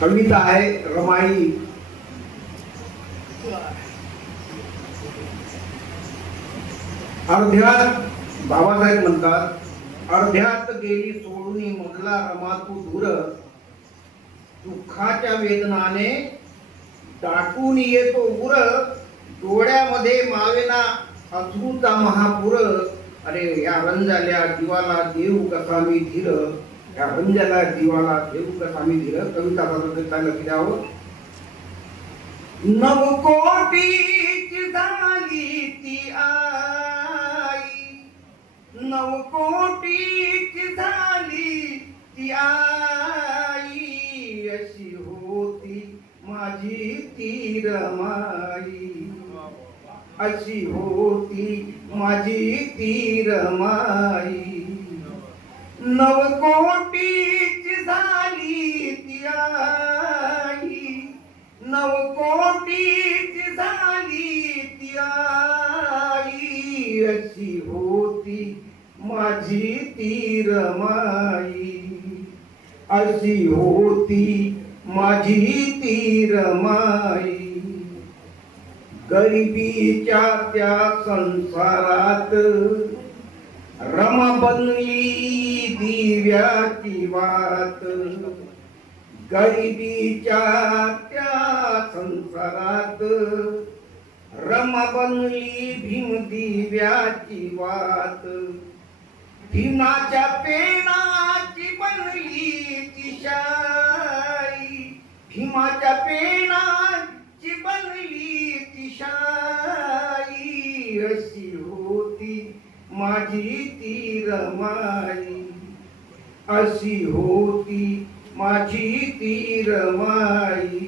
कविता आहे रमाई. अर्ध्यात बाबासाहेब म्हणतात, अर्ध्यात गेली सोडून मधला रमा तू दूर, दुःखाच्या वेदनाने दाटून येतो उर, डोळ्यामध्ये मावेना अश्रूचा महापूर. अरे या रंजाल्या जीवाला देऊ कसा मी धीर, या रंजाला जीवाला देऊ कसा मी धीर. कविता चांगलं द्यावं. नवकोटीची झाली ती आई, नवकोटीची झाली ती आई, अशी होती माझी ती रमाई, अशी होती माझी ती रमाई. नवकोटीची झाली ती आई, नवकोटीची झाली ती आई, अशी होती माझी ती रमाई, अशी होती माझी ती रमाई. गरिबीच्या त्या संसारात रमा बनली दिव्याची वात, गरिबीच्या त्या संसारात रमा बनली भीम दिव्याची वात. भीमाच्या पेनाची बनली ती शाई, भीमाच्या पेनाची बनली ती शाई, अशी होती माझी ती रमाई, अशी होती माझी ती रमाई.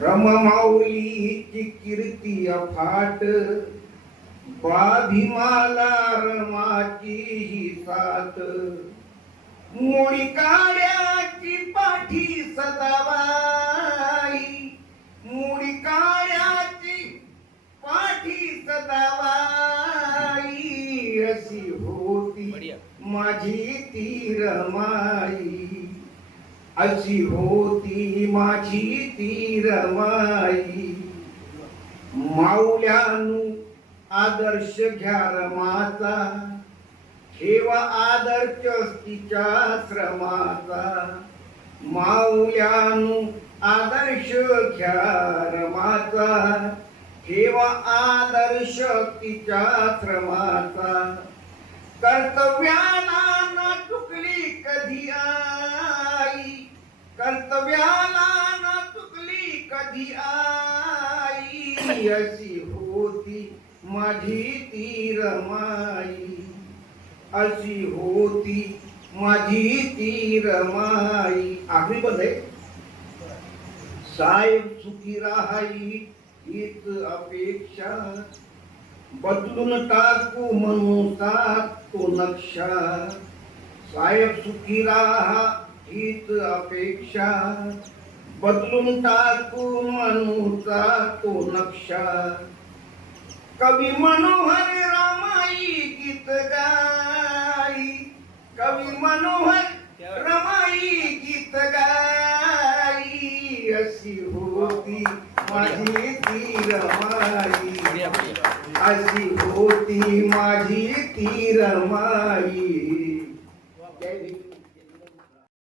रमामाऊलीची कीर्ती अफाट, बा भीमाला रमाची ही साथ. मोडी काड्याची पाठी सदाबाई, मोडी काड्याची पाठी सदाबाई, अशी होती माझी ती रमाई, अशी होती माझी ती रमाई. माऊल्यानु आदर्श घ्या रमाचा, ठेवा आदर्श तिच्या श्रमाचा. माऊल्यानु आदर्श घ्या रमाचा, ठेवा आदर्श तिच्या श्रमाचा. कर्तव्याला न चुकली कधी आई, कर्तव्याला न चुकली कधी आई, अशी होती माझी ती रमाई, अशी होती माझी ती रमाई. आखरी पद आहे. साहेब सुखी राहाई हीच अपेक्षा, बदलून टाकू मनुचा तो नक्षा. साहेब सुखी राहा हीच अपेक्षा, बदलून टाकू मनुचा तो नक्षा. कवी मनोहर रमाई गीत गाई, कवी मनोहर रमाई गीत गाई, अशी होती माझी ती रमाई,